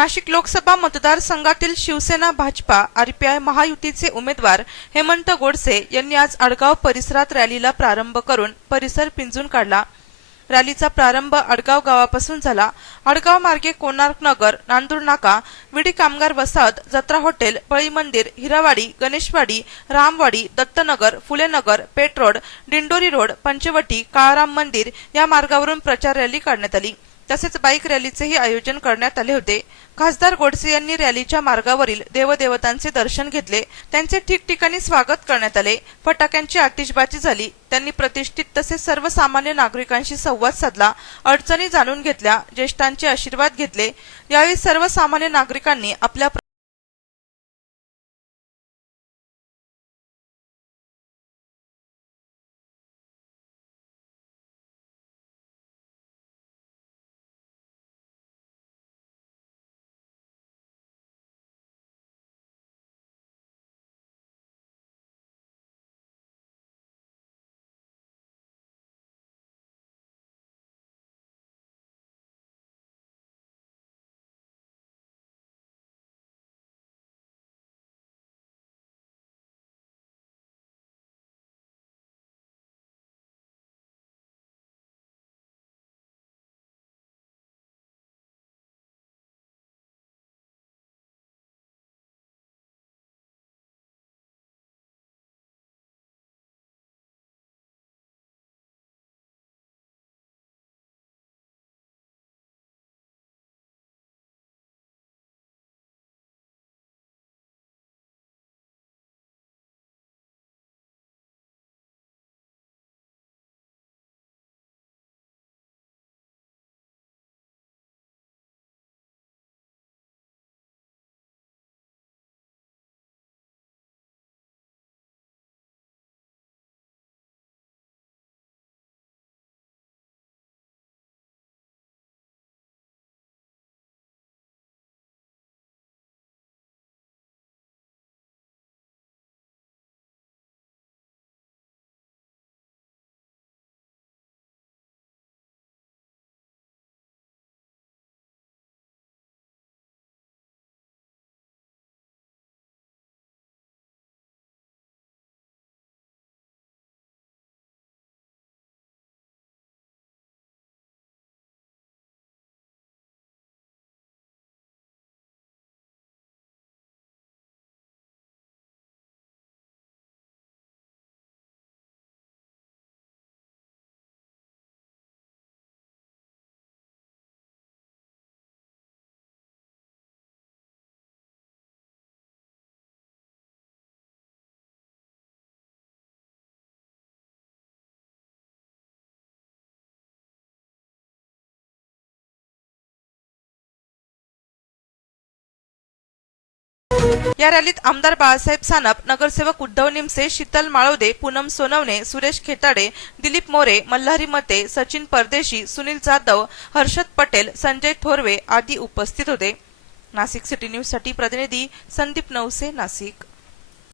नाशिक लोकसभा मतदारसंघातील शिवसेना भाजपा आरपीआय महायुतीचे उमेदवार हेमंत गोडसे यांनी आज आडगाव परिसरात रॅलीला प्रारंभ करून परिसर पिंजून काढला. रॅलीचा प्रारंभ आडगाव गावापासून झाला. आडगाव मार्गे कोणार्क नगर नांदूर नाका विडी कामगार वसाहत Jatra hotel Bali Mandir Hirawadi Ganeshwadi Ramwadi Dattanagar Phulenagar Peth road Dindori road Panchavati Kalaram Mandir या मार्गावरून प्रचार रॅली काढण्यात आली. तसेच बाईक रॅलीचेही आयोजन करण्यात आले होते. खासदार गोडसे यांनी रॅलीच्या मार्गावरील देवदेवतांचे दर्शन घेतले. त्यांचे ठिकठिकाणी स्वागत करण्यात आले. फटाक्यांची आतिषबाजी झाली. त्यांनी प्रतिष्ठित तसेच सर्वसामान्य नागरिकांशी संवाद साधला. अडचणी जाणून घेतल्या. ज्येष्ठांचे आशीर्वाद घेतले. यावेळी सर्वसामान्य नागरिकांनी आपल्या या रॅलीत आमदार बाळासाहेब सानप नगरसेवक उद्धव निमसे शीतल माळवदे पूनम सोनवणे सुरेश खेताडे दिलीप मोरे मल्हारी मते सचिन परदेशी सुनील जाधव हर्षद पटेल संजय थोरवे आदी उपस्थित होते. नाशिक सिटी न्यूजसाठी प्रतिनिधी संदीप नवसे नाशिक.